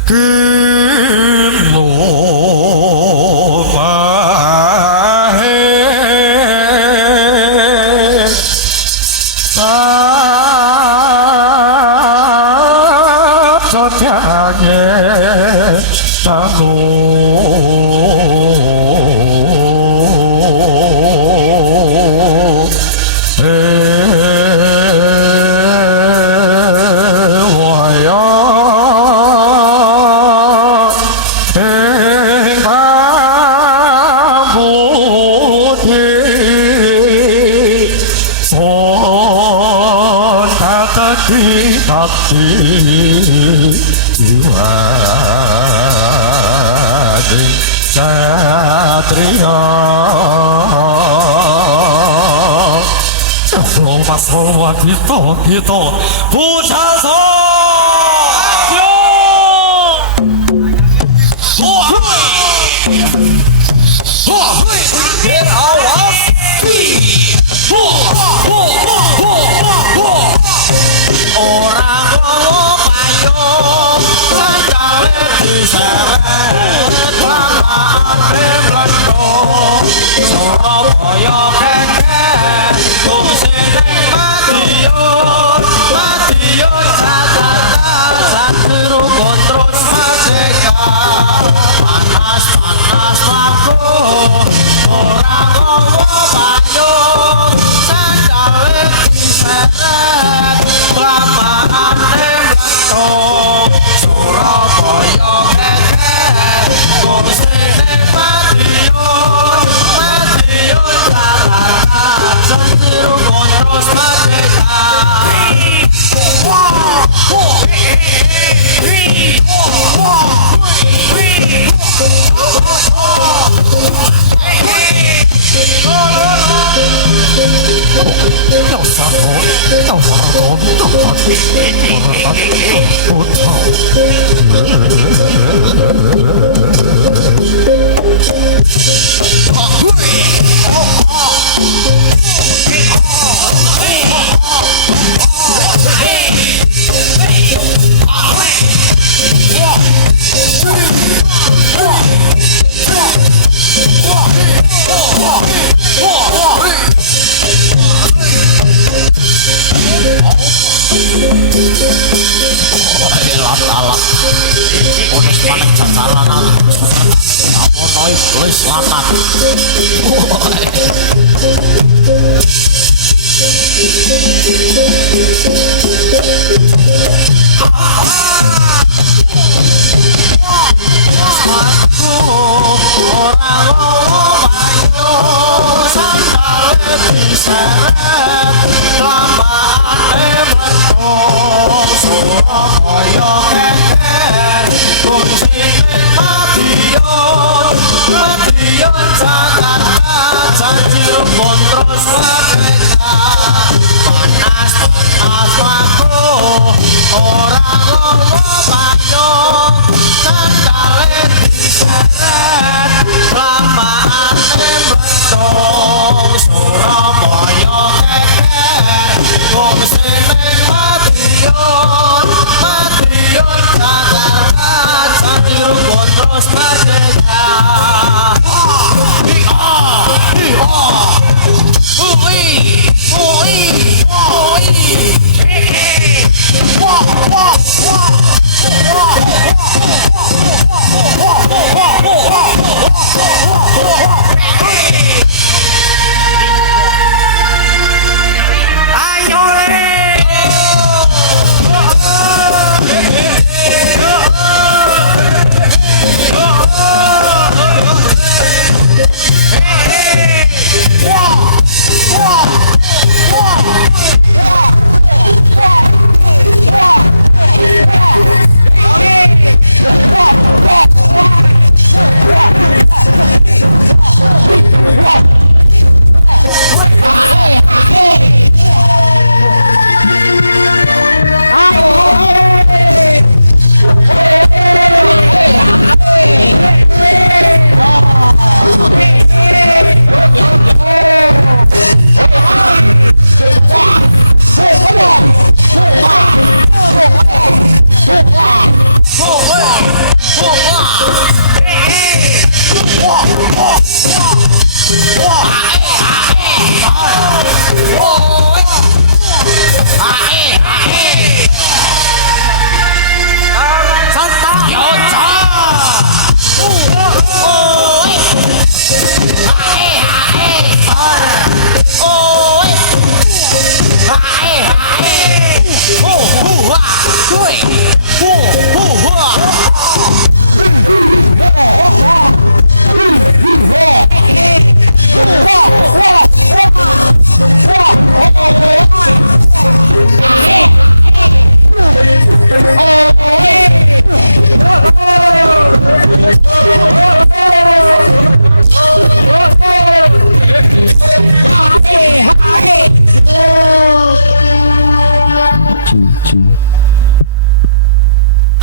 kemo mahe Sotyange tamu Hati jiwa Satria Mas Rowan Tito Pujaso Surabaya keke Tung sing Madiun Madiun Jakarta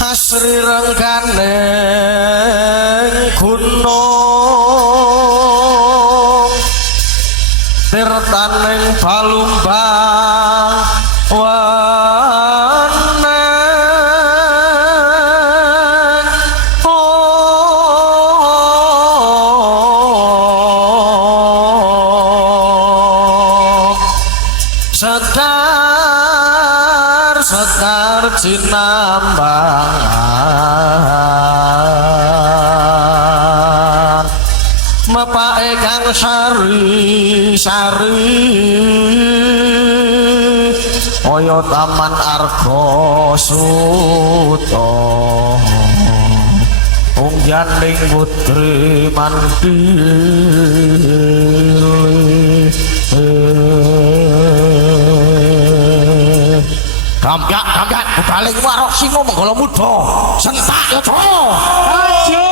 Asri rengganing gunung tirtaning palumbang wanen sekar jinambang mapake kang sari-sari kaya taman arga suta ungganing putri mandiri Gambyak baling warok singo menggala muda sentak ya to ayo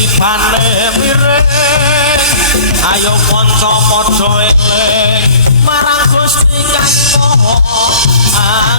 titibane miring ayo kanca padha eling marang Gusti Kang Maha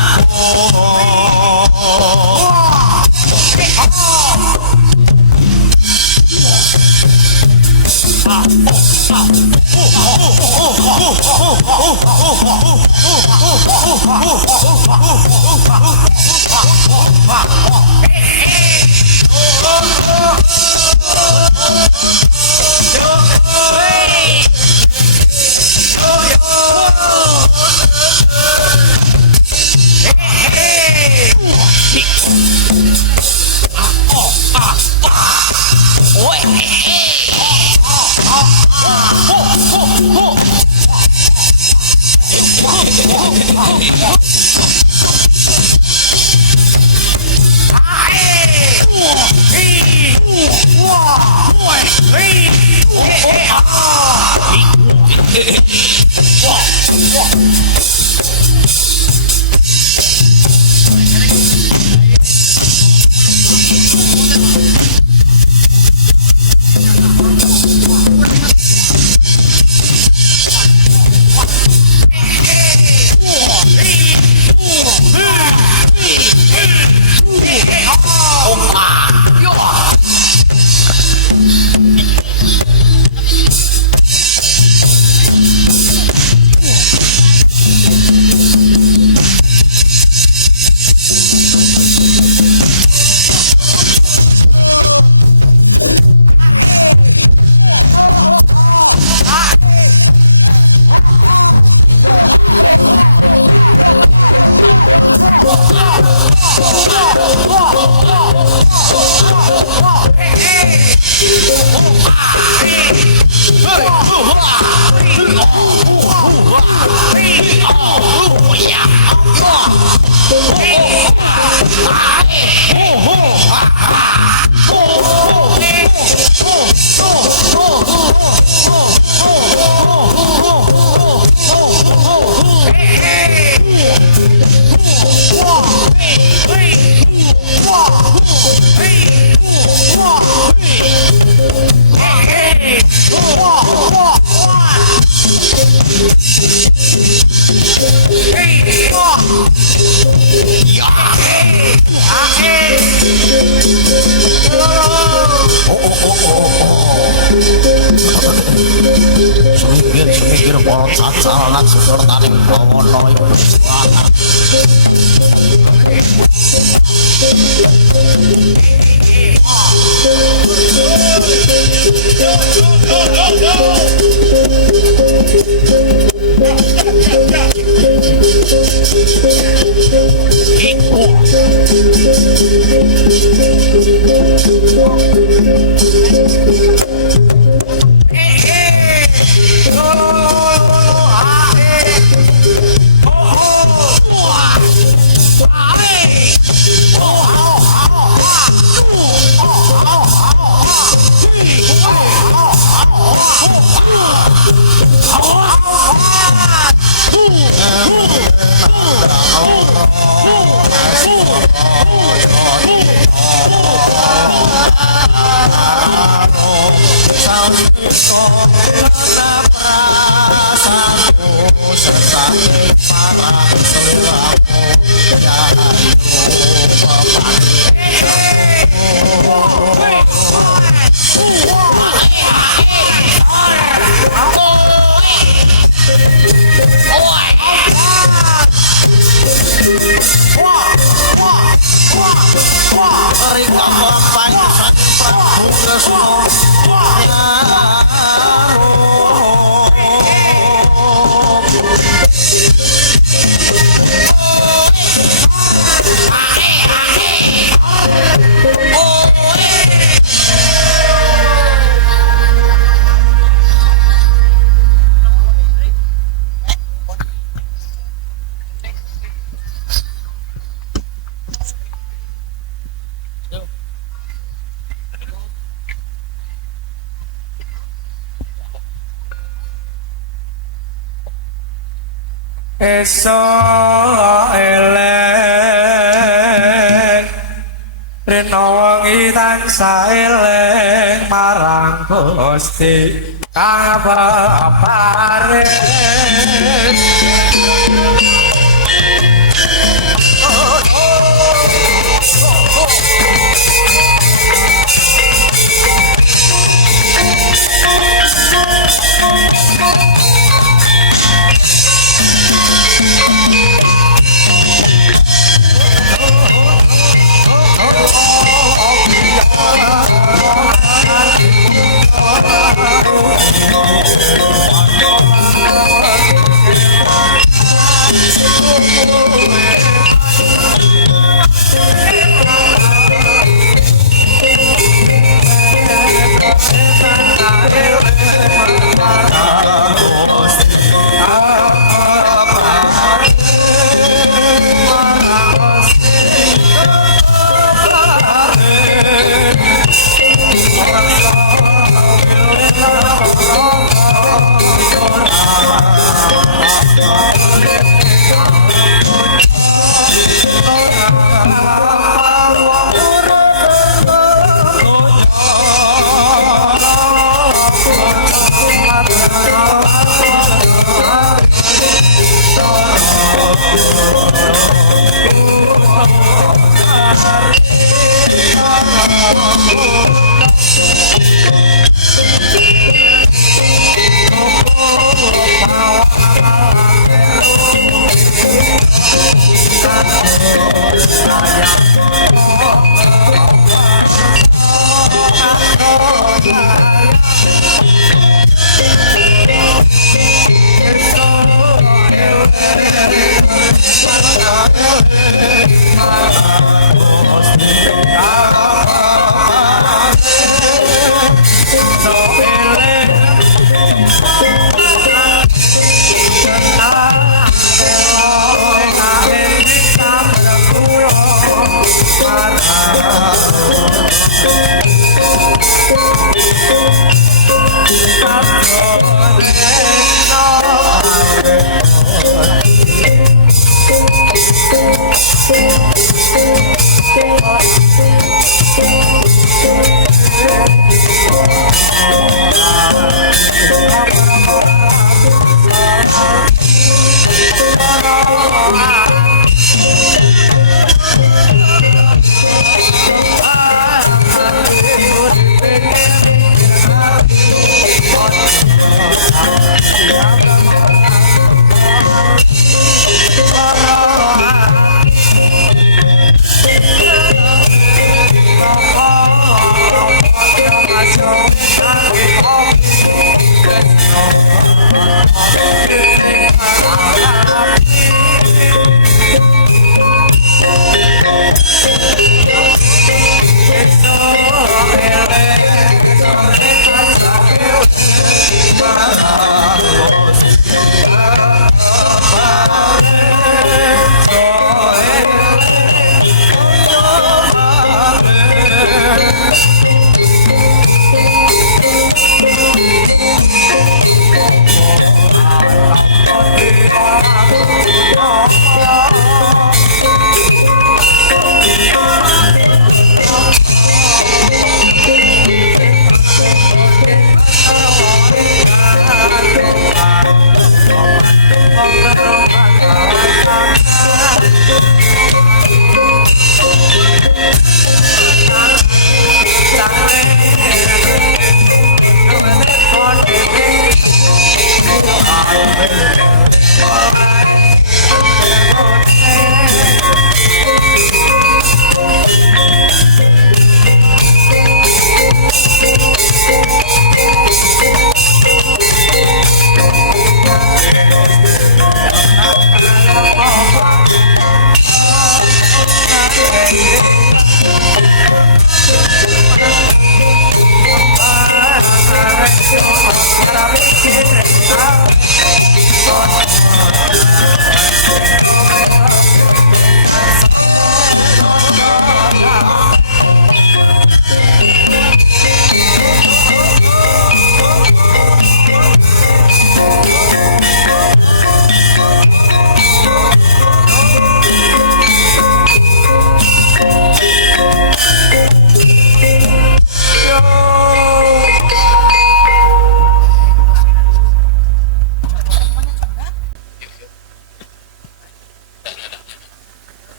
semikir para cacal lan sekertaning bawana iku selamat Karena perasaanku sesakit parah seliramu Rahayu Rika Lapai Sang Prabu Kresna Esa elek rena wangi tansah eling marang Gusti kabapare Pulau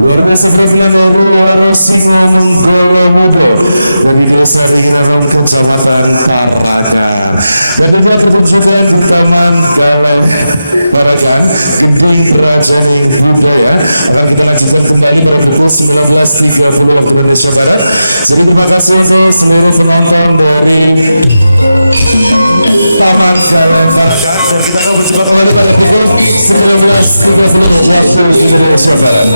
Luar biasa penampilan dari Waro Singo Menggolo Mudo dari Desa Ringirarom, Kecamatan Tarakan. Dan juga pertunjukan di Taman Galeh Tarakan, Gending Prajaning Budaya akan kita lanjutkan kembali pada pukul 19.30 waktu Indonesia Barat. Jadi terima kasih untuk seluruh penonton dari Taman Galeh Tarakan, dan kita akan berjumpa kembali pada pukul 19.30 waktu Indonesia Barat.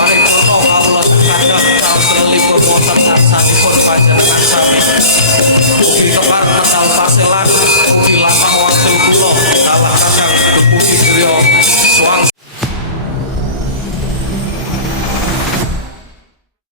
Paripurna kawula sakadhap kaos lelipun wonten ngarsanipun panjenengan sami. Ugi kepareng medal parselan, ugi lamah wangsul kula dalah kadang dumugi griya suwang